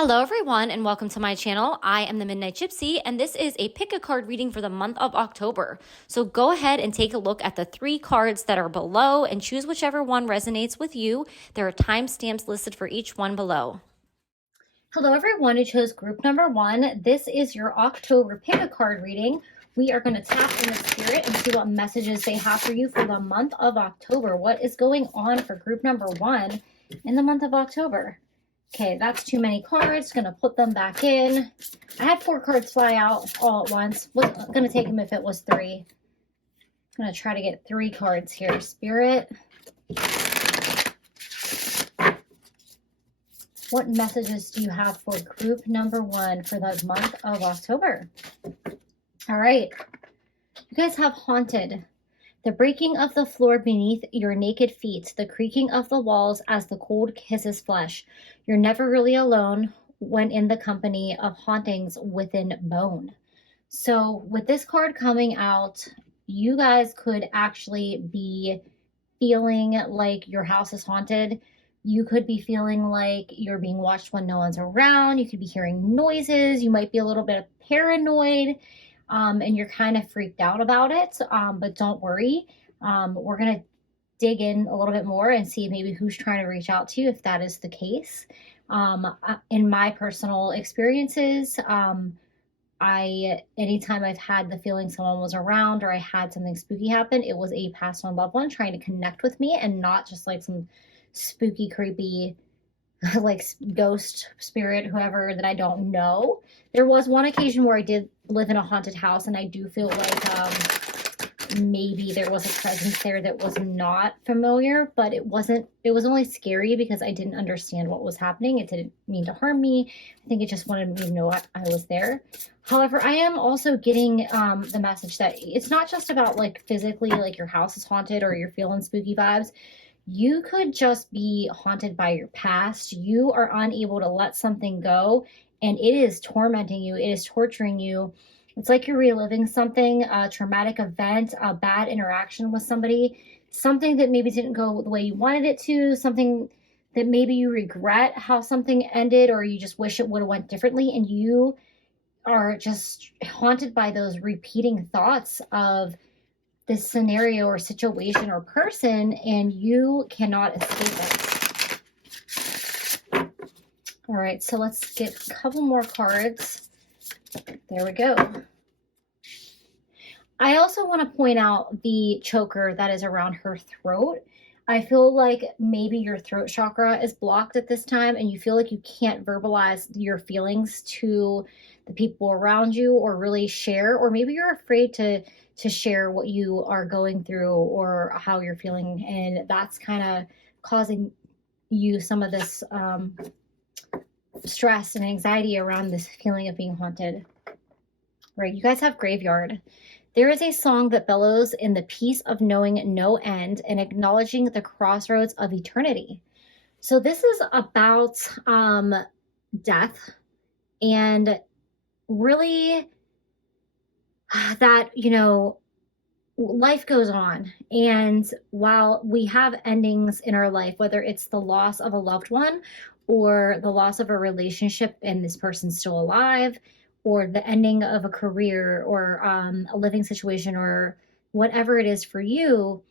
Hello everyone and welcome to my channel. I am the Midnight Gypsy and this is a pick a card reading for the month of October. So go ahead and take a look at the 3 cards that are below and choose whichever one resonates with you. There are timestamps listed for each one below. Hello everyone who chose group number 1. This is your October pick a card reading. We are going to tap in the spirit and see what messages they have for you for the month of October. What is going on for group number 1 in the month of October? Okay, that's too many cards. Gonna put them back in. I had 4 cards fly out all at once. Wasn't gonna take them if it was 3. I'm gonna try to get 3 cards here. Spirit. What messages do you have for group number 1 for the month of October? All right. You guys have haunted. The breaking of the floor beneath your naked feet, the creaking of the walls as the cold kisses flesh. You're never really alone when in the company of hauntings within bone. So with this card coming out, you guys could actually be feeling like your house is haunted. You could be feeling like you're being watched when no one's around. You could be hearing noises. You might be a little bit paranoid. And you're kind of freaked out about it, but don't worry. We're going to dig in a little bit more and see maybe who's trying to reach out to you if that is the case. In my personal experiences, anytime I've had the feeling someone was around or I had something spooky happen, it was a passed on loved one trying to connect with me and not just like some spooky, creepy like ghost spirit, whoever that I don't know. There was one occasion where I did live in a haunted house and I do feel like maybe there was a presence there that was not familiar, but it was only scary because I didn't understand what was happening. It didn't mean to harm me. I think it just wanted me to know I was there. However, I am also getting the message that it's not just about like physically like your house is haunted or you're feeling spooky vibes. You could just be haunted by your past. You are unable to let something go, and it is tormenting you. It is torturing you. It's like you're reliving something, a traumatic event, a bad interaction with somebody, something that maybe didn't go the way you wanted it to, something that maybe you regret how something ended, or you just wish it would have went differently, and you are just haunted by those repeating thoughts of this scenario or situation or person, and you cannot escape it. All right, so let's get a couple more cards. There we go. I also want to point out the choker that is around her throat. I feel like maybe your throat chakra is blocked at this time and you feel like you can't verbalize your feelings to the people around you or really share, or maybe you're afraid to share what you are going through or how you're feeling, and that's kind of causing you some of this stress and anxiety around this feeling of being haunted. Right, you guys have graveyard. There is a song that bellows in the peace of knowing no end and acknowledging the crossroads of eternity. So this is about death, and really that, you know, life goes on. And while we have endings in our life, whether it's the loss of a loved one or the loss of a relationship and this person's still alive, or the ending of a career or a living situation or whatever it is for you,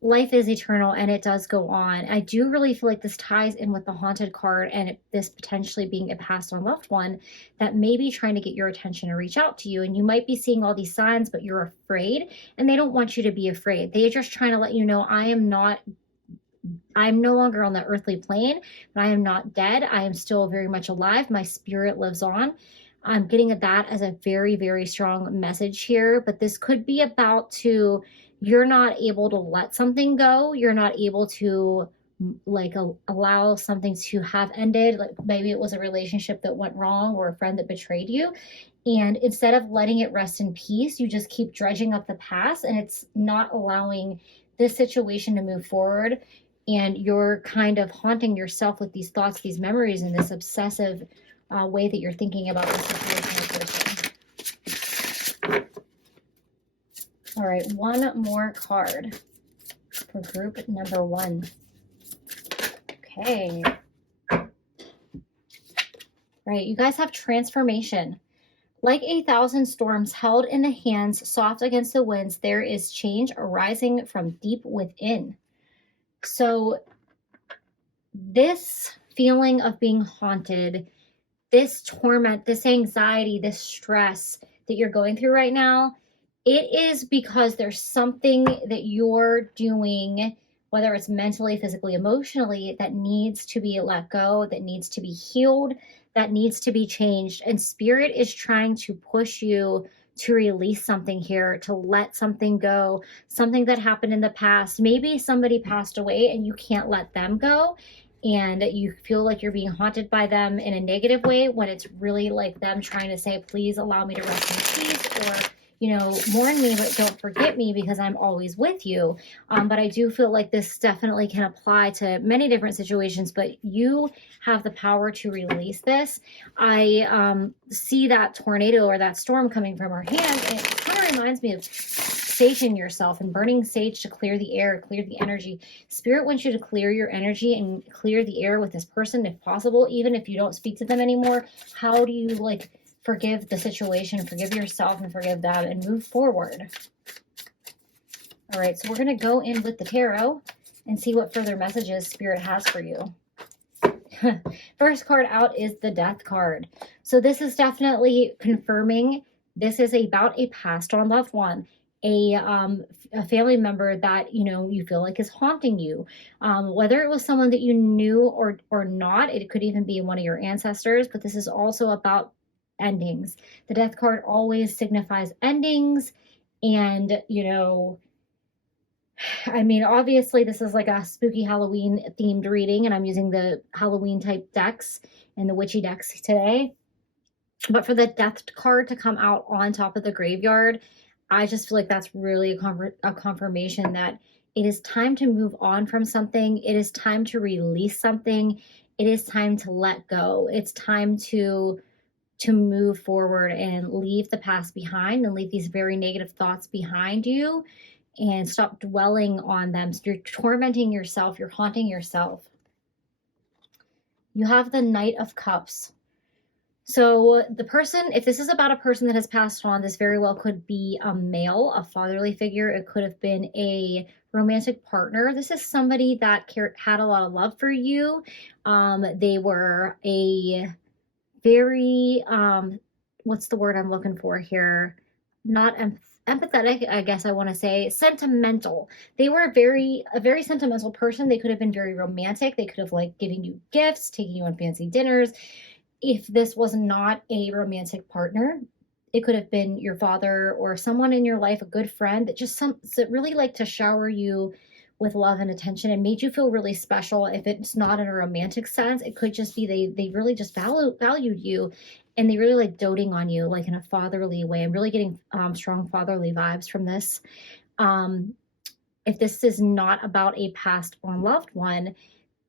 life is eternal and it does go on. I do really feel like this ties in with the haunted card and this potentially being a passed on loved one that may be trying to get your attention or reach out to you. And you might be seeing all these signs, but you're afraid, and they don't want you to be afraid. They're just trying to let you know, I'm no longer on the earthly plane, but I am not dead. I am still very much alive. My spirit lives on. I'm getting at that as a very, very strong message here, but this could be about you're not able to let something go. You're not able to like allow something to have ended. Like maybe it was a relationship that went wrong or a friend that betrayed you. And instead of letting it rest in peace, you just keep dredging up the past, and it's not allowing this situation to move forward. And you're kind of haunting yourself with these thoughts, these memories, and this obsessive way that you're thinking about the situation or person. All right, one more card for group number 1. Okay. right? You guys have transformation. Like 1,000 storms held in the hands, soft against the winds, there is change arising from deep within. So this feeling of being haunted, this torment, this anxiety, this stress that you're going through right now, it is because there's something that you're doing, whether it's mentally, physically, emotionally, that needs to be let go, that needs to be healed, that needs to be changed. And spirit is trying to push you to release something here, to let something go, something that happened in the past. Maybe somebody passed away and you can't let them go, and you feel like you're being haunted by them in a negative way, when it's really like them trying to say, please allow me to rest in peace, or, you know, mourn me, but don't forget me because I'm always with you. But I do feel like this definitely can apply to many different situations, but you have the power to release this. I see that tornado or that storm coming from her hand, and it kind of reminds me of saging yourself and burning sage to clear the air, clear the energy. Spirit wants you to clear your energy and clear the air with this person if possible, even if you don't speak to them anymore. How do you like forgive the situation, forgive yourself and forgive them and move forward? All right, so we're going to go in with the tarot and see what further messages Spirit has for you. First card out is the Death card. So this is definitely confirming this is about a passed on loved one, a family member that, you know, you feel like is haunting you. Whether it was someone that you knew or not, it could even be one of your ancestors, but this is also about endings. The Death card always signifies endings, and, you know, I mean, obviously this is like a spooky Halloween themed reading, and I'm using the Halloween type decks and the witchy decks today. But for the Death card to come out on top of the graveyard, I just feel like that's really a confirmation that it is time to move on from something. It is time to release something. It is time to let go. It's time to move forward and leave the past behind and leave these very negative thoughts behind you and stop dwelling on them. So you're tormenting yourself. You're haunting yourself. You have the Knight of Cups. So the person, if this is about a person that has passed on, this very well could be a male, a fatherly figure. It could have been a romantic partner. This is somebody that had a lot of love for you. They were a very, what's the word I'm looking for here? Not empathetic, I guess I want to say, sentimental. They were a very sentimental person. They could have been very romantic. They could have like given you gifts, taking you on fancy dinners. If this was not a romantic partner, it could have been your father or someone in your life, a good friend that just that really liked to shower you with love and attention and made you feel really special. If it's not in a romantic sense, it could just be they really just valued you, and they really like doting on you, like in a fatherly way. I'm really getting strong fatherly vibes from this. If this is not about a passed on loved one,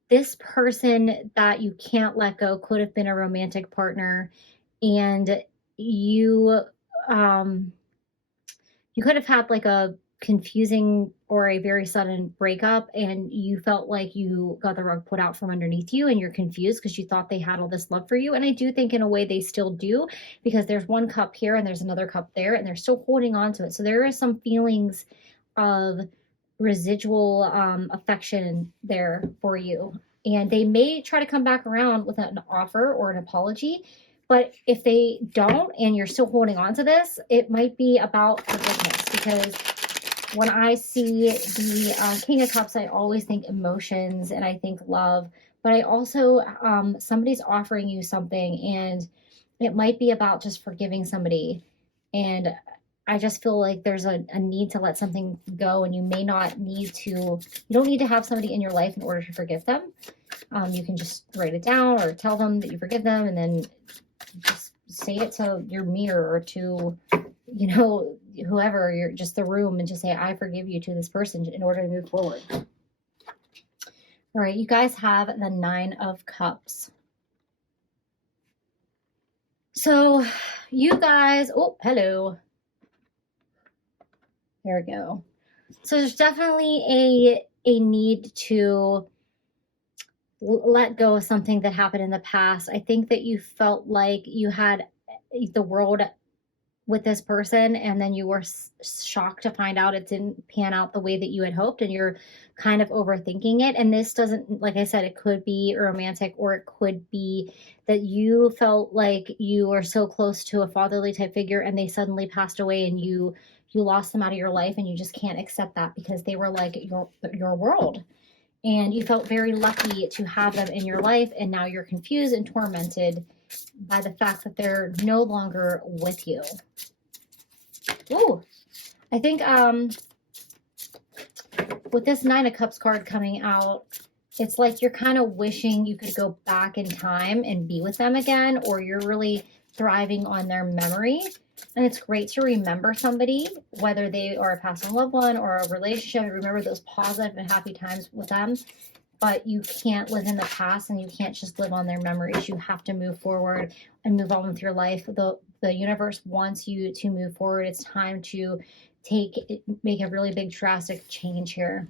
this person that you can't let go could have been a romantic partner, and you you could have had like a confusing or a very sudden breakup, and you felt like you got the rug put out from underneath you, and you're confused because you thought they had all this love for you. And I do think in a way they still do, because there's one cup here and there's another cup there, and they're still holding on to it. So there is some feelings of residual affection there for you, and they may try to come back around with an offer or an apology. But if they don't and you're still holding on to this, it might be about forgiveness, because when I see the King of Cups, I always think emotions and I think love, but I also, somebody's offering you something, and it might be about just forgiving somebody. And I just feel like there's a need to let something go, and you may not need to, you don't need to have somebody in your life in order to forgive them. You can just write it down or tell them that you forgive them, and then just say it to your mirror or to, you know, whoever, you're just the room, and just say, I forgive you to this person in order to move forward. All right, you guys have the Nine of Cups. So you guys, oh, hello. There we go. So there's definitely a need to let go of something that happened in the past. I think that you felt like you had the world with this person, and then you were shocked to find out it didn't pan out the way that you had hoped, and you're kind of overthinking it. And this doesn't, like I said, it could be romantic, or it could be that you felt like you were so close to a fatherly type figure and they suddenly passed away, and you lost them out of your life, and you just can't accept that because they were like your world, and you felt very lucky to have them in your life, and now you're confused and tormented by the fact that they're no longer with you. Ooh, I think with this Nine of Cups card coming out, it's like you're kind of wishing you could go back in time and be with them again, or you're really thriving on their memory. And it's great to remember somebody, whether they are a passing loved one or a relationship, remember those positive and happy times with them. But you can't live in the past, and you can't just live on their memories. You have to move forward and move on with your life. The universe wants you to move forward. It's time to make a really big drastic change here.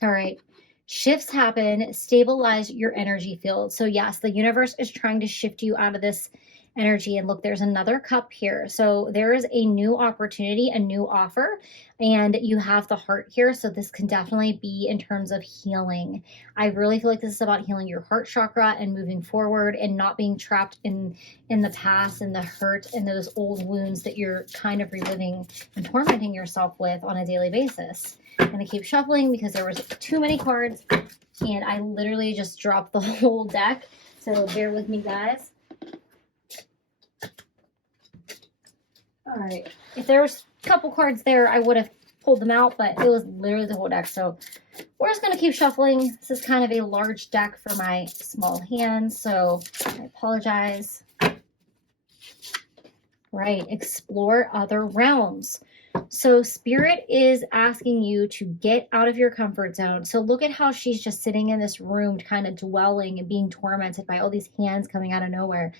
All right. Shifts happen, stabilize your energy field. So yes, the universe is trying to shift you out of this energy. And look, there's another cup here. So there is a new opportunity, a new offer, and you have the heart here. So this can definitely be in terms of healing. I really feel like this is about healing your heart chakra and moving forward and not being trapped in the past and the hurt and those old wounds that you're kind of reliving and tormenting yourself with on a daily basis. I'm going to keep shuffling because there was too many cards and I literally just dropped the whole deck. So bear with me, guys. All right, if there was a couple cards there, I would have pulled them out, but it was literally the whole deck. So we're just going to keep shuffling. This is kind of a large deck for my small hands, so I apologize. Right, explore other realms. So Spirit is asking you to get out of your comfort zone. So look at how she's just sitting in this room, kind of dwelling and being tormented by all these hands coming out of nowhere.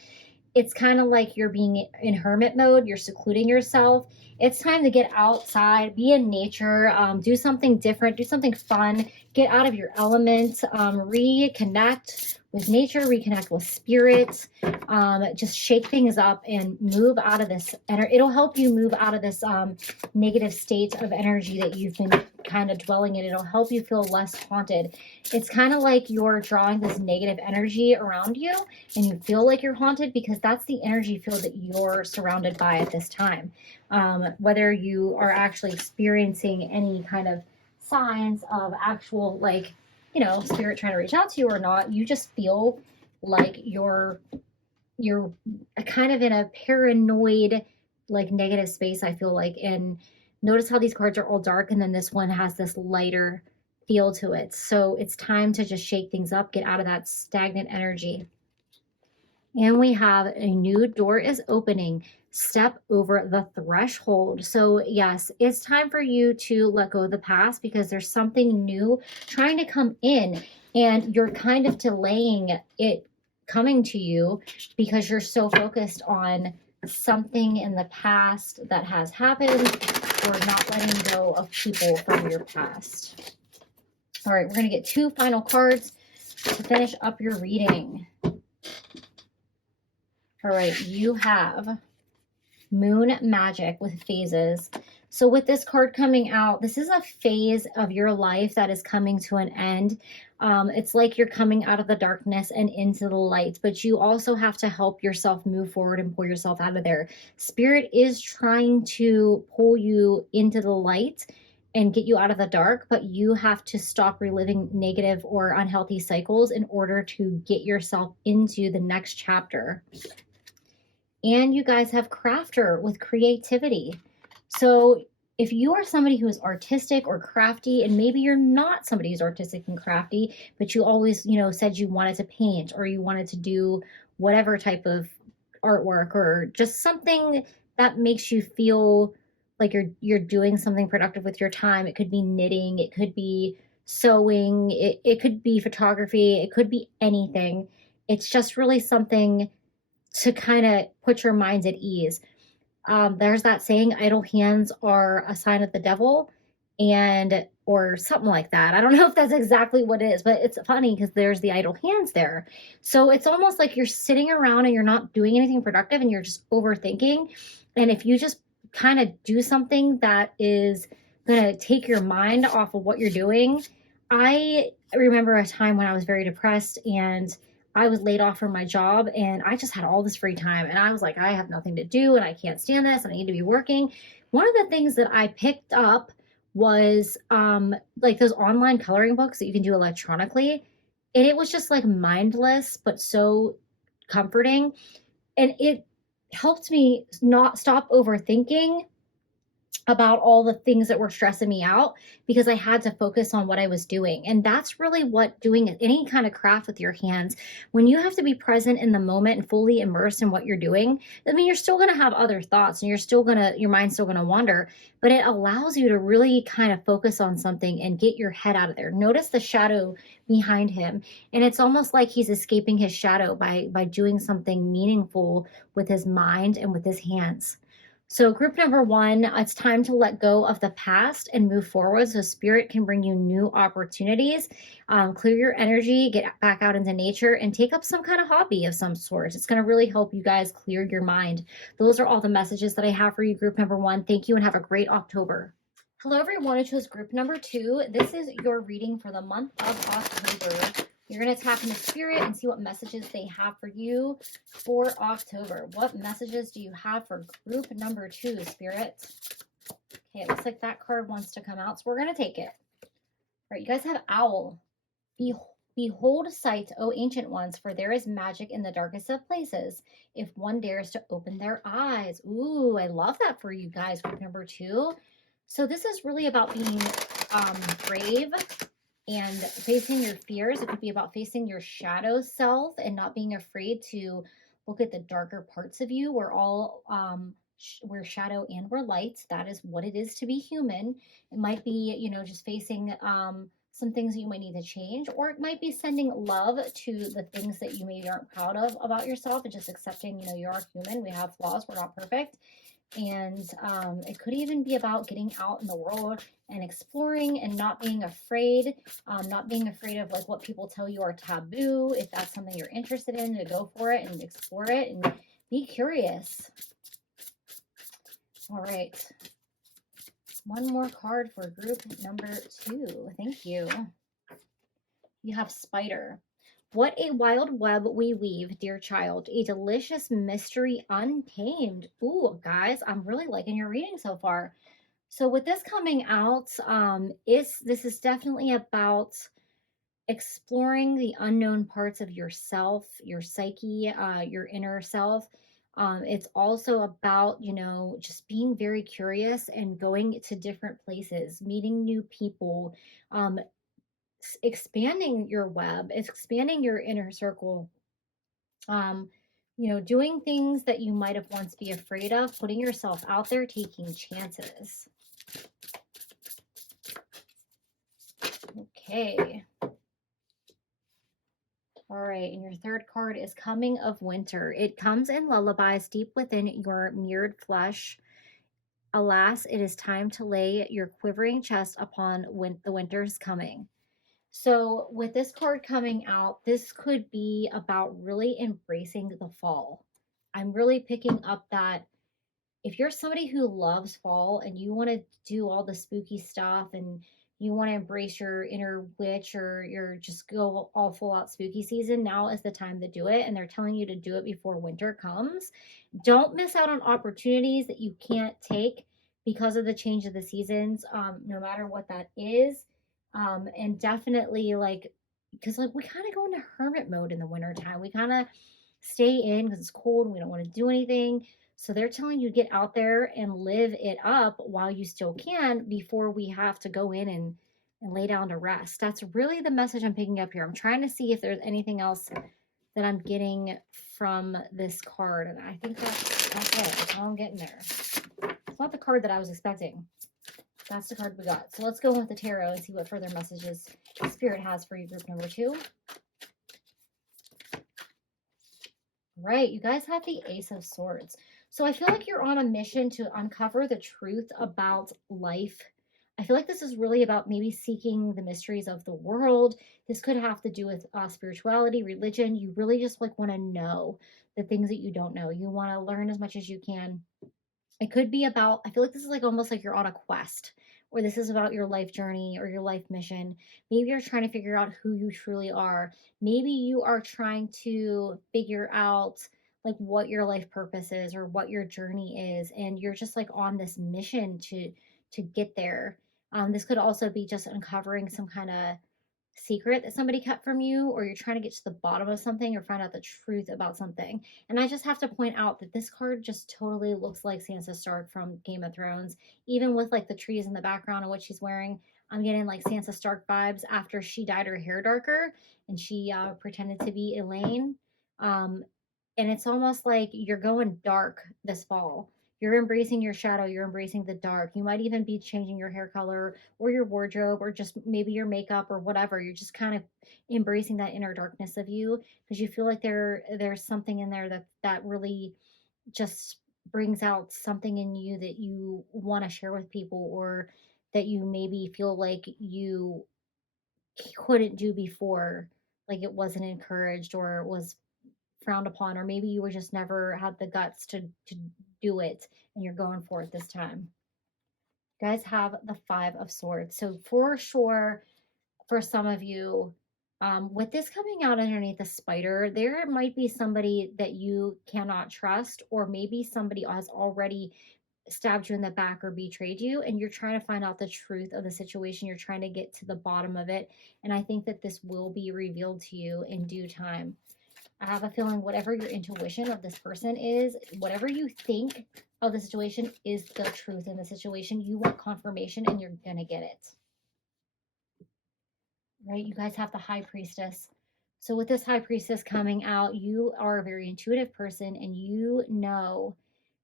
It's kind of like you're being in hermit mode. You're secluding yourself. It's time to get outside, be in nature, do something different, do something fun, get out of your element, reconnect with nature, reconnect with spirit, just shake things up and move out of this. It'll help you move out of this negative state of energy that you've been kind of dwelling in. It'll help you feel less haunted. It's kind of like you're drawing this negative energy around you and you feel like you're haunted because that's the energy field that you're surrounded by at this time. Whether you are actually experiencing any kind of signs of actual, like, you know, spirit trying to reach out to you or not, you just feel like you're kind of in a paranoid, like, negative space, I feel like. And notice how these cards are all dark and then this one has this lighter feel to it. So it's time to just shake things up, get out of that stagnant energy. And we have a new door is opening. Step over the threshold. So yes, it's time for you to let go of the past because there's something new trying to come in and you're kind of delaying it coming to you because you're so focused on something in the past that has happened or not letting go of people from your past. All right, we're going to get two final cards to finish up your reading. All right, you have Moon Magic with phases. So with this card coming out, this is a phase of your life that is coming to an end. It's like you're coming out of the darkness and into the light, but you also have to help yourself move forward and pull yourself out of there. Spirit is trying to pull you into the light and get you out of the dark, but you have to stop reliving negative or unhealthy cycles in order to get yourself into the next chapter. And you guys have Crafter with creativity. So if you are somebody who is artistic or crafty, and maybe you're not somebody who's artistic and crafty, but you always, you know, said you wanted to paint or you wanted to do whatever type of artwork or just something that makes you feel like you're doing something productive with your time. It could be knitting, it could be sewing, it could be photography, it could be anything. It's just really something to kind of put your minds at ease. There's that saying, idle hands are a sign of the devil. And or something like that. I don't know if that's exactly what it is, but it's funny because there's the idle hands there. So it's almost like you're sitting around and you're not doing anything productive and you're just overthinking. And if you just kind of do something that is going to take your mind off of what you're doing. I remember a time when I was very depressed and I was laid off from my job and I just had all this free time and I was like, I have nothing to do and I can't stand this and I need to be working. One of the things that I picked up was like those online coloring books that you can do electronically. And it was just like mindless, but so comforting. And it helped me not stop overthinking about all the things that were stressing me out because I had to focus on what I was doing. And that's really what doing any kind of craft with your hands, when you have to be present in the moment and fully immersed in what you're doing, I mean, you're still going to have other thoughts and your mind's still going to wander, but it allows you to really kind of focus on something and get your head out of there. Notice the shadow behind him. And it's almost like he's escaping his shadow by doing something meaningful with his mind and with his hands. So, group number one, it's time to let go of the past and move forward so spirit can bring you new opportunities. Clear your energy, get back out into nature, and take up some kind of hobby of some sort. It's going to really help you guys clear your mind. Those are all the messages that I have for you, group number one. Thank you and have a great October. Hello, everyone who chose group number two. This is your reading for the month of October. You're going to tap into spirit and see what messages they have for you for October. What messages do you have for group number two, spirit? Okay, it looks like that card wants to come out, so we're going to take it. All right, you guys have owl. Behold sight, O ancient ones, for there is magic in the darkest of places, if one dares to open their eyes. Ooh, I love that for you guys, group number two. So this is really about being brave and facing your fears. It could be about facing your shadow self and not being afraid to look at the darker parts of you. We're all we're shadow and we're light. That is what it is to be human. It might be, just facing some things that you might need to change, or it might be sending love to the things that you maybe aren't proud of about yourself and just accepting, you are human. We have flaws. We're not perfect. And it could even be about getting out in the world and exploring and not being afraid, of like what people tell you are taboo. If that's something you're interested in, to go for it and explore it and be curious. All right. One more card for group number two. Thank you. You have spider. What a wild web we weave, dear child. A delicious mystery untamed. Ooh, guys, I'm really liking your reading so far. So with this coming out, this is definitely about exploring the unknown parts of yourself, your psyche, your inner self. It's also about, just being very curious and going to different places, meeting new people, expanding your web, expanding your inner circle, doing things that you might have once be afraid of, putting yourself out there, taking chances. Okay. All right, and your third card is Coming of Winter. It comes in lullabies deep within your mirrored flesh. Alas, it is time to lay your quivering chest upon the winter's coming. So with this card coming out, this could be about really embracing the fall. I'm really picking up that if you're somebody who loves fall and you want to do all the spooky stuff and you want to embrace your inner witch, or you're just go all full out spooky season, now is the time to do it. And they're telling you to do it before winter comes. Don't miss out on opportunities that you can't take because of the change of the seasons, no matter what that is. And definitely because we kind of go into hermit mode in the wintertime. We kind of stay in because it's cold and we don't want to do anything. So they're telling you get out there and live it up while you still can before we have to go in and lay down to rest. That's really the message I'm picking up here. I'm trying to see if there's anything else that I'm getting from this card. And I think that's it. That's all I'm getting there. It's not the card that I was expecting. That's the card we got. So let's go with the tarot and see what further messages Spirit has for you, group number two. Right, you guys have the Ace of Swords. So I feel like you're on a mission to uncover the truth about life, I feel like this is really about maybe seeking the mysteries of the world. This could have to do with spirituality, religion. You really just like want to know the things that you don't know. You want to learn as much as you can. It could be about, I feel like this is like almost like you're on a quest, or this is about your life journey or your life mission. Maybe you're trying to figure out who you truly are. Maybe you are trying to figure out like what your life purpose is or what your journey is, and you're just like on this mission to get there. This could also be just uncovering some kind of secret that somebody kept from you, or you're trying to get to the bottom of something or find out the truth about something. And I just have to point out that this card just totally looks like Sansa Stark from Game of Thrones, even with like the trees in the background and what she's wearing. I'm getting like Sansa Stark vibes after she dyed her hair darker and she pretended to be Elaine. Um, and it's almost like you're going dark this fall. You're embracing your shadow, you're embracing the dark. You might even be changing your hair color or your wardrobe or just maybe your makeup or whatever. You're just kind of embracing that inner darkness of you because you feel like there's something in there that really just brings out something in you that you want to share with people, or that you maybe feel like you couldn't do before, like it wasn't encouraged or was frowned upon, or maybe you were just never had the guts to do it and you're going for it this time. You guys have the Five of Swords. So for sure, for some of you, with this coming out underneath the spider, there might be somebody that you cannot trust, or maybe somebody has already stabbed you in the back or betrayed you, and you're trying to find out the truth of the situation. You're trying to get to the bottom of it. And I think that this will be revealed to you in due time. I have a feeling whatever your intuition of this person is, whatever you think of the situation is the truth in the situation. You want confirmation and you're going to get it. Right? You guys have the High Priestess. So, with this High Priestess coming out, you are a very intuitive person and you know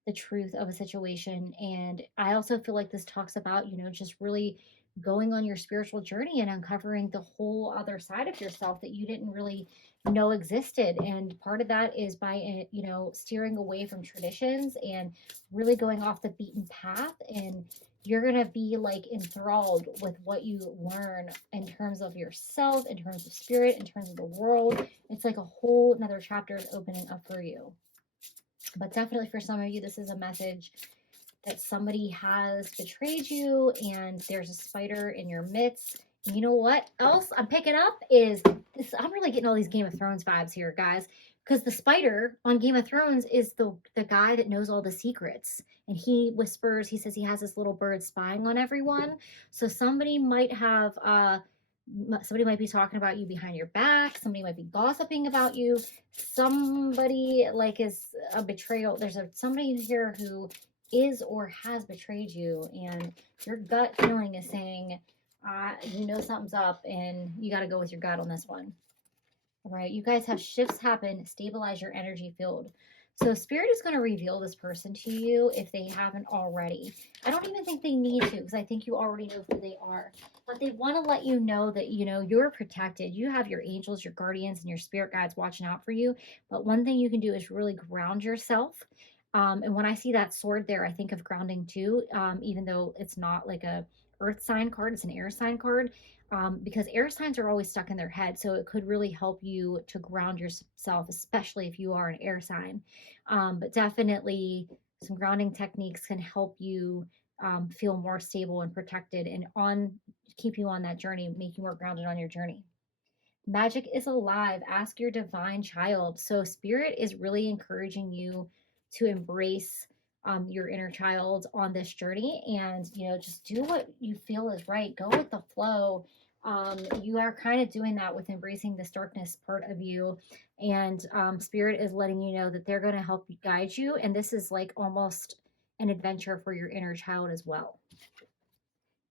the truth of a situation. And I also feel like this talks about, just really going on your spiritual journey and uncovering the whole other side of yourself that you didn't really know existed. And part of that is by, steering away from traditions and really going off the beaten path. And you're going to be like enthralled with what you learn in terms of yourself, in terms of spirit, in terms of the world. It's like a whole another chapter is opening up for you. But definitely for some of you, this is a message that somebody has betrayed you and there's a spider in your midst. And you know what else I'm picking up is this. I'm really getting all these Game of Thrones vibes here, guys, because the spider on Game of Thrones is the guy that knows all the secrets. And he whispers, he says he has this little bird spying on everyone. So somebody might have somebody might be talking about you behind your back, somebody might be gossiping about you, somebody like is a betrayal. There's somebody here who is or has betrayed you, and your gut feeling is saying something's up and you got to go with your gut on this one. All right, you guys have shifts happen, stabilize your energy field. So spirit is going to reveal this person to you if they haven't already. I don't even think they need to, because I think you already know who they are. But they want to let you know that, you're protected. You have your angels, your guardians, and your spirit guides watching out for you. But one thing you can do is really ground yourself. And when I see that sword there, I think of grounding too, even though it's not like a earth sign card, it's an air sign card. Because air signs are always stuck in their head. So it could really help you to ground yourself, especially if you are an air sign. But definitely some grounding techniques can help you feel more stable and protected and keep you on that journey, make you more grounded on your journey. Magic is alive. Ask your divine child. So spirit is really encouraging you to embrace your inner child on this journey, and just do what you feel is right. Go with the flow. You are kind of doing that with embracing this darkness part of you, and spirit is letting you know that they're going to help guide you, and this is like almost an adventure for your inner child as well.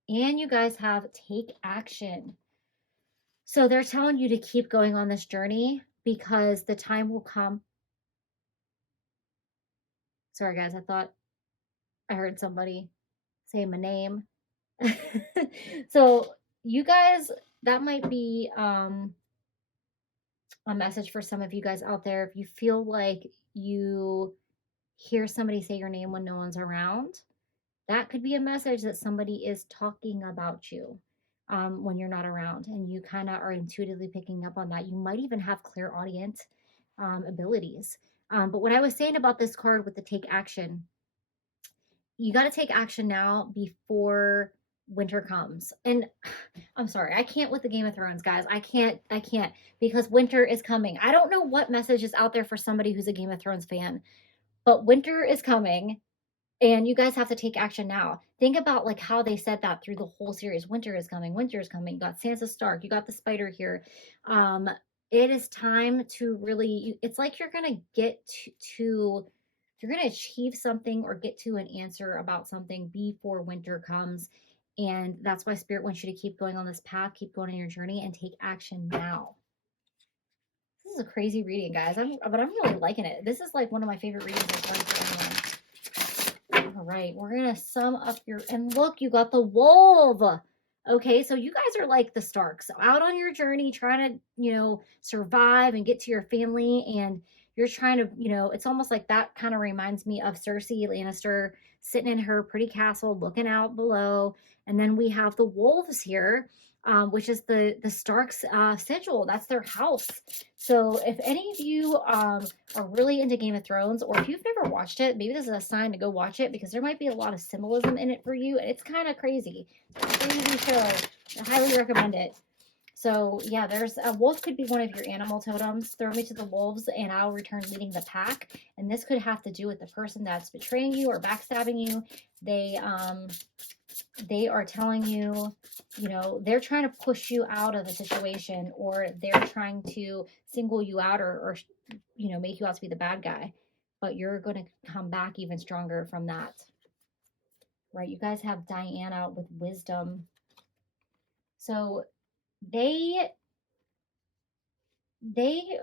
And you guys have take action. So they're telling you to keep going on this journey because the time will come. Sorry, guys, I thought I heard somebody say my name. So you guys, that might be a message for some of you guys out there. If you feel like you hear somebody say your name when no one's around, That could be a message that somebody is talking about you when you're not around, and you kind of are intuitively picking up on that. You might even have clairaudient abilities. But what I was saying about this card with the take action, you got to take action now before winter comes. And I'm sorry, I can't with the Game of Thrones, guys. I can't because winter is coming. I don't know what message is out there for somebody who's a Game of Thrones fan, but winter is coming and you guys have to take action now. Think about like how they said that through the whole series. Winter is coming. Winter is coming. You got Sansa Stark. You got the spider here. Um, it is time to really. It's like you're gonna get to you're gonna achieve something or get to an answer about something before winter comes, and that's why Spirit wants you to keep going on this path, keep going on your journey, and take action now. This is a crazy reading, guys. But I'm really liking it. This is like one of my favorite readings I've done for anyone. All right, we're gonna sum up your, and look, you got the wolf. Okay, so you guys are like the Starks, out on your journey, trying to, survive and get to your family, and you're trying to, it's almost like that kind of reminds me of Cersei Lannister sitting in her pretty castle, looking out below, and then we have the wolves here, which is the Starks' sigil. That's their house. So if any of you are really into Game of Thrones, or if you've never watched it, maybe this is a sign to go watch it because there might be a lot of symbolism in it for you, and it's kind of crazy. Crazy show. I highly recommend it. So yeah, there's a wolf could be one of your animal totems. Throw me to the wolves, and I'll return leading the pack. And this could have to do with the person that's betraying you or backstabbing you. They are telling you, they're trying to push you out of the situation, or they're trying to single you out, or make you out to be the bad guy. But you're going to come back even stronger from that. Right? You guys have Diana with wisdom. So they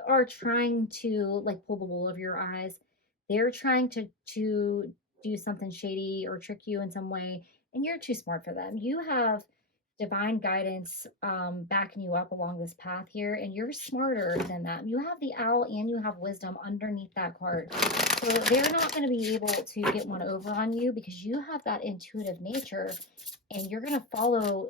are trying to like pull the wool over your eyes. They're trying to do something shady or trick you in some way, and you're too smart for them. You have divine guidance backing you up along this path here, and you're smarter than them. You have the owl and you have wisdom underneath that card. So they're not going to be able to get one over on you because you have that intuitive nature, and you're going to follow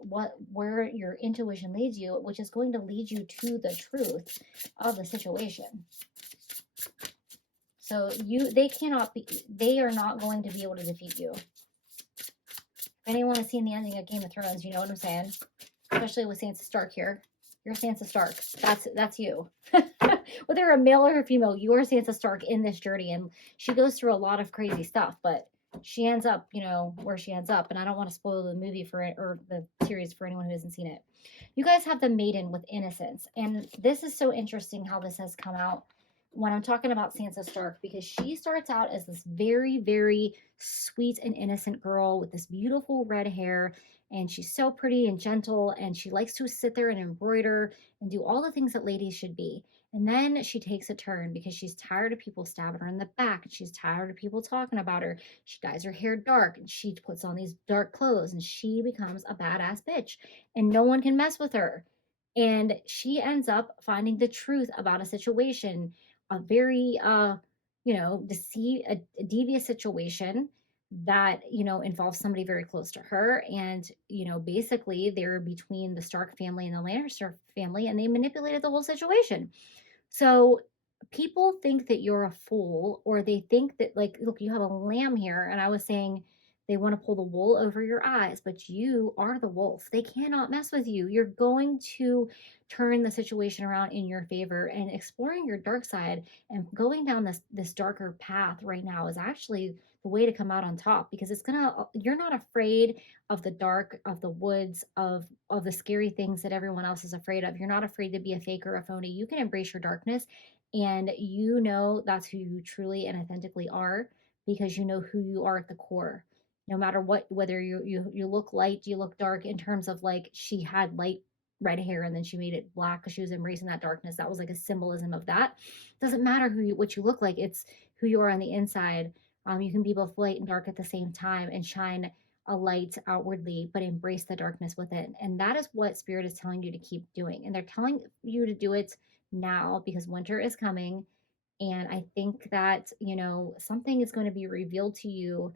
where your intuition leads you, which is going to lead you to the truth of the situation. So they are not going to be able to defeat you. If anyone has seen the ending of Game of Thrones, you know what I'm saying? Especially with Sansa Stark here. You're Sansa Stark. That's you. Whether a male or a female, you are Sansa Stark in this journey, and she goes through a lot of crazy stuff, but she ends up, where she ends up. And I don't want to spoil the movie or the series for anyone who hasn't seen it. You guys have the Maiden with innocence, and this is so interesting how this has come out when I'm talking about Sansa Stark, because she starts out as this very, very sweet and innocent girl with this beautiful red hair, and she's so pretty and gentle, and she likes to sit there and embroider and do all the things that ladies should be. And then she takes a turn because she's tired of people stabbing her in the back, and she's tired of people talking about her. She dyes her hair dark, and she puts on these dark clothes, and she becomes a badass bitch, and no one can mess with her. And she ends up finding the truth about a situation, a very a devious situation that involves somebody very close to her, and basically they're between the Stark family and the Lannister family, and they manipulated the whole situation. So people think that you're a fool, or they think that, like, look, you have a lamb here, and I was saying they want to pull the wool over your eyes, but you are the wolf. They cannot mess with you. You're going to turn the situation around in your favor, and exploring your dark side and going down this darker path right now is actually the way to come out on top, because you're not afraid of the dark, of the woods, of the scary things that everyone else is afraid of. You're not afraid to be a fake or a phony. You can embrace your darkness, and that's who you truly and authentically are, because you know who you are at the core. No matter what, whether you look light, you look dark, in terms of like she had light red hair and then she made it black because she was embracing that darkness. That was like a symbolism of that. It doesn't matter what you look like. It's who you are on the inside. You can be both light and dark at the same time and shine a light outwardly, but embrace the darkness within. And that is what Spirit is telling you to keep doing. And they're telling you to do it now because winter is coming. And I think that, something is going to be revealed to you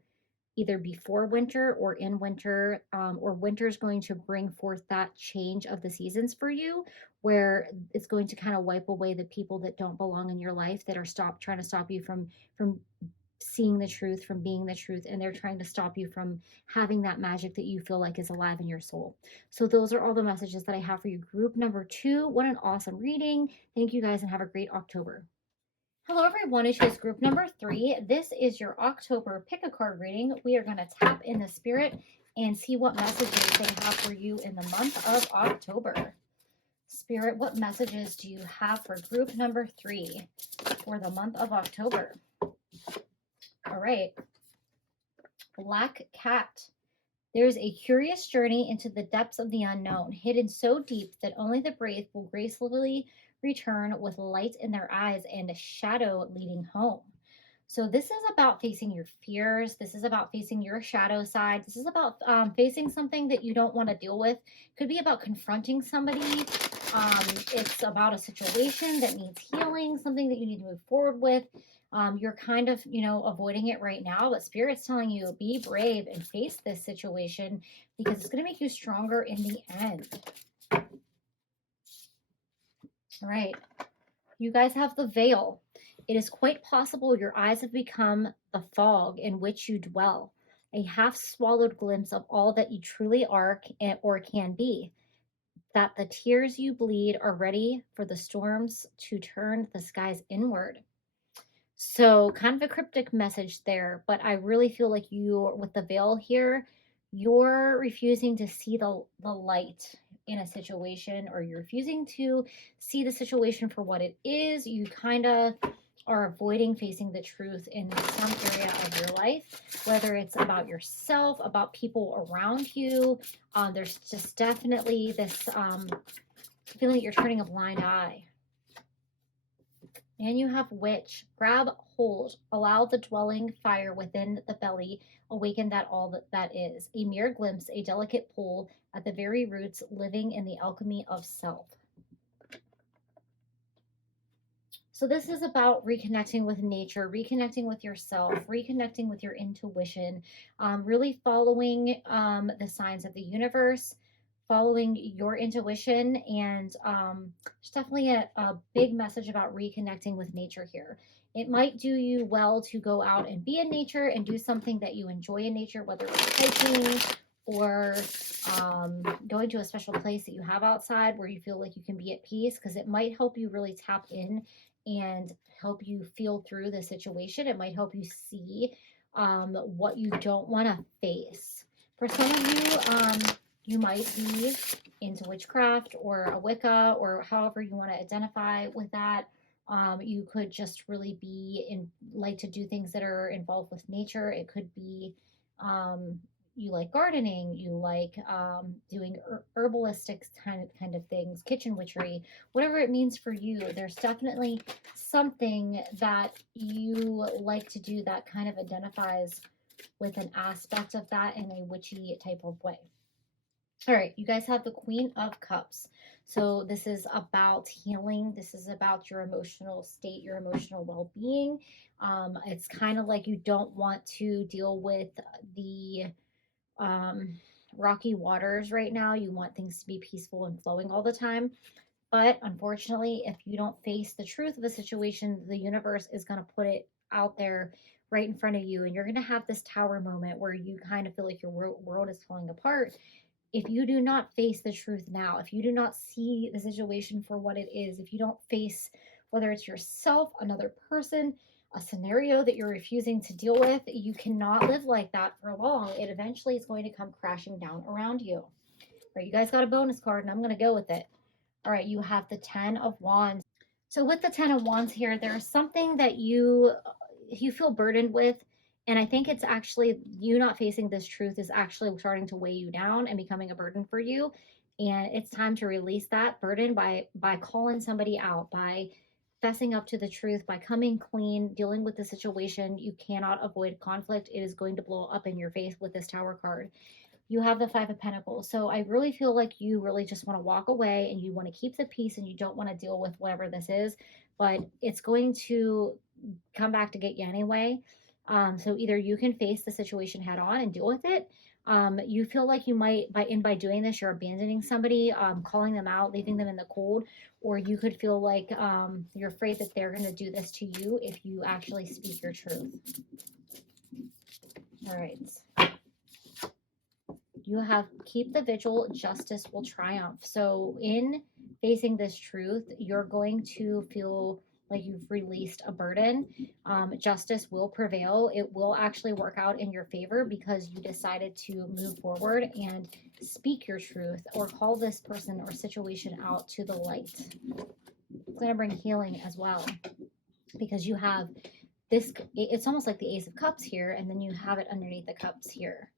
either before winter or in winter, or winter is going to bring forth that change of the seasons for you, where it's going to kind of wipe away the people that don't belong in your life, that are trying to stop you from seeing the truth, from being the truth, and they're trying to stop you from having that magic that you feel like is alive in your soul. So those are all the messages that I have for you. Group number 2, what an awesome reading. Thank you guys and have a great October. Hello everyone, it's just group number 3. This is your October pick a card reading. We are going to tap in the spirit and see what messages they have for you in the month of October. Spirit, what messages do you have for group number 3 for the month of October? All right. Black Cat. There's a curious journey into the depths of the unknown, hidden so deep that only the brave will gracefully return with light in their eyes and a shadow leading home. So this is about facing your fears. This is about facing your shadow side. This is about facing something that you don't want to deal with. Could be about confronting somebody. It's about a situation that needs healing, something that you need to move forward with. You're kind of, avoiding it right now, but Spirit's telling you be brave and face this situation because it's going to make you stronger in the end. All right. You guys have the veil. It is quite possible your eyes have become the fog in which you dwell, a half-swallowed glimpse of all that you truly are or can be, that the tears you bleed are ready for the storms to turn the skies inward. So kind of a cryptic message there, but I really feel like with the veil here, you're refusing to see the light in a situation, or you're refusing to see the situation for what it is. You kind of are avoiding facing the truth in some area of your life, whether it's about yourself, about people around you. There's just definitely this feeling that you're turning a blind eye. And you have Witch. Grab hold, allow the dwelling fire within the belly, awaken that all that is. A mere glimpse, a delicate pull at the very roots, living in the alchemy of self. So this is about reconnecting with nature, reconnecting with yourself, reconnecting with your intuition, really following the signs of the universe, following your intuition, and there's definitely a big message about reconnecting with nature here. It might do you well to go out and be in nature and do something that you enjoy in nature, whether it's hiking or going to a special place that you have outside where you feel like you can be at peace, because it might help you really tap in and help you feel through the situation. It might help you see what you don't want to face. For some of you, you might be into witchcraft or a Wicca, or however you want to identify with that. You could just really be like to do things that are involved with nature. It could be you like gardening, you like doing herbalistic kind of things, kitchen witchery, whatever it means for you. There's definitely something that you like to do that kind of identifies with an aspect of that in a witchy type of way. All right, you guys have the Queen of Cups. So this is about healing. This is about your emotional state, your emotional well-being. It's kind of like you don't want to deal with the rocky waters right now. You want things to be peaceful and flowing all the time. But unfortunately, if you don't face the truth of a situation, the universe is going to put it out there right in front of you. And you're going to have this tower moment where you kind of feel like your world is falling apart. If you do not face the truth now, if you do not see the situation for what it is, if you don't face, whether it's yourself, another person, a scenario that you're refusing to deal with, you cannot live like that for long. It eventually is going to come crashing down around you. All right, you guys got a bonus card, and I'm going to go with it. All right, you have the 10 of Wands. So with the 10 of Wands here, there's something that you feel burdened with. And I think it's actually you not facing this truth is actually starting to weigh you down and becoming a burden for you. And it's time to release that burden by calling somebody out, by fessing up to the truth, by coming clean, dealing with the situation. You cannot avoid conflict. It is going to blow up in your face with this Tower card. You have the 5 of Pentacles. So I really feel like you really just want to walk away and you want to keep the peace and you don't want to deal with whatever this is, but it's going to come back to get you anyway. So either you can face the situation head on and deal with it. You feel like you might by doing this, you're abandoning somebody, calling them out, leaving them in the cold, or you could feel like you're afraid that they're going to do this to you if you actually speak your truth. All right. You have keep the vigil, justice will triumph. So in facing this truth, you're going to feel like you've released a burden. Justice will prevail. It will actually work out in your favor because you decided to move forward and speak your truth or call this person or situation out to the light. It's going to bring healing as well because you have this, it's almost like the Ace of Cups here, and then you have it underneath the cups here.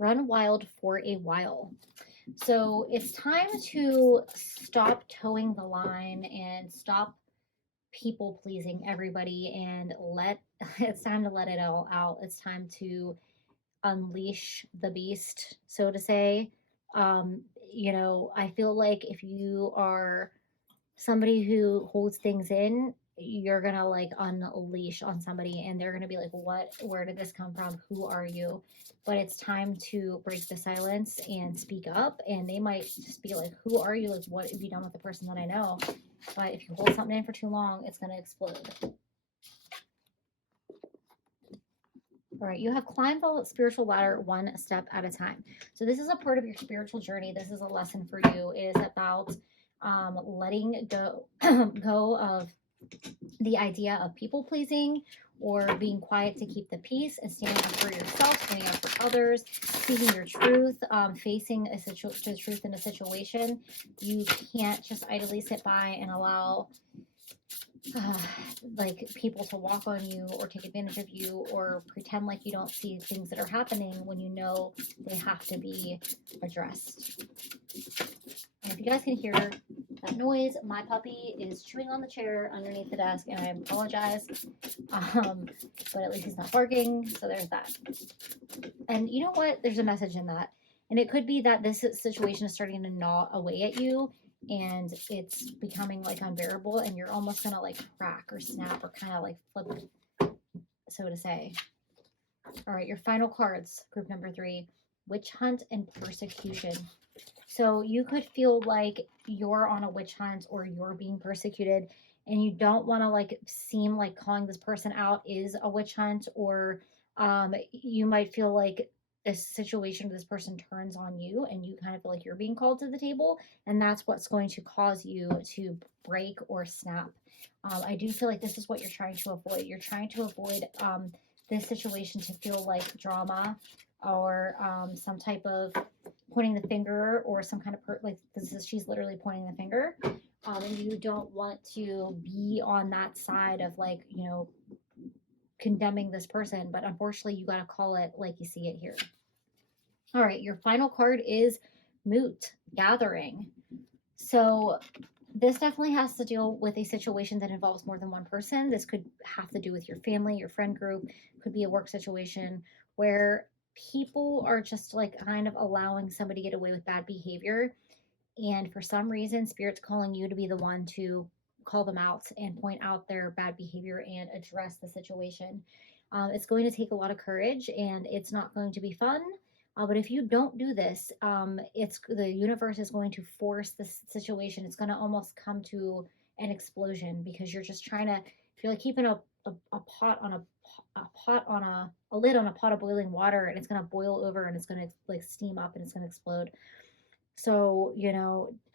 Run wild for a while. So it's time to stop towing the line and stop people pleasing everybody and it's time to let it all out. It's time to unleash the beast, so to say. I feel like if you are somebody who holds things in, you're gonna like unleash on somebody and they're gonna be like, what, where did this come from, who are you? But it's time to break the silence and speak up, and they might just be like, who are you, like what have you done with the person that I know? But if you hold something in for too long, it's gonna explode. All right, you have climbed the spiritual ladder one step at a time. So this is a part of your spiritual journey. This is a lesson for you. It is about letting go go of the idea of people pleasing or being quiet to keep the peace and standing up for yourself, standing up for others, speaking your truth, facing the truth in a situation. You can't just idly sit by and allow like people to walk on you or take advantage of you or pretend like you don't see things that are happening when you know they have to be addressed. And if you guys can hear that noise, my puppy is chewing on the chair underneath the desk, and I apologize, but at least he's not barking, so there's that. And you know what, there's a message in that, and it could be that this situation is starting to gnaw away at you and it's becoming like unbearable and you're almost gonna like crack or snap or kind of like flip, so to say. All right, your final cards, group number 3, witch hunt and persecution. So you could feel like you're on a witch hunt or you're being persecuted and you don't want to like seem like calling this person out is a witch hunt, or you might feel like this situation, this person turns on you and you kind of feel like you're being called to the table, and that's what's going to cause you to break or snap. I do feel like this is what you're trying to avoid. You're trying to avoid this situation to feel like drama or some type of pointing the finger or some kind of like this is, she's literally pointing the finger, and you don't want to be on that side of like condemning this person, but unfortunately you got to call it like you see it here. All right, your final card is moot, gathering. So this definitely has to deal with a situation that involves more than one person. This could have to do with your family, your friend group, could be a work situation where people are just like kind of allowing somebody to get away with bad behavior. And for some reason, Spirit's calling you to be the one to call them out and point out their bad behavior and address the situation. It's going to take a lot of courage and it's not going to be fun. But if you don't do this, it's the universe is going to force this situation. It's going to almost come to an explosion because you're just trying to. If you're like keeping a pot on a lid on a pot of boiling water, and it's going to boil over and it's going to like steam up and it's going to explode. So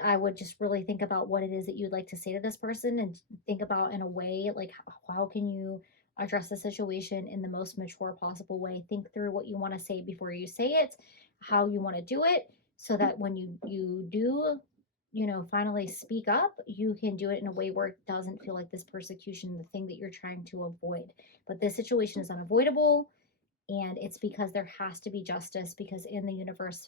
I would just really think about what it is that you'd like to say to this person, and think about in a way like how can you address the situation in the most mature possible way. Think through what you want to say before you say it, how you want to do it, so that when you do finally speak up, you can do it in a way where it doesn't feel like this persecution, the thing that you're trying to avoid. But this situation is unavoidable, and it's because there has to be justice, because in the universe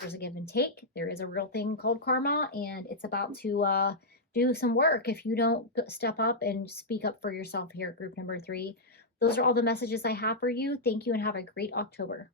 there's a give and take. There is a real thing called karma, and it's about to do some work if you don't step up and speak up for yourself here, group number 3. Those are all the messages I have for you. Thank you and have a great October.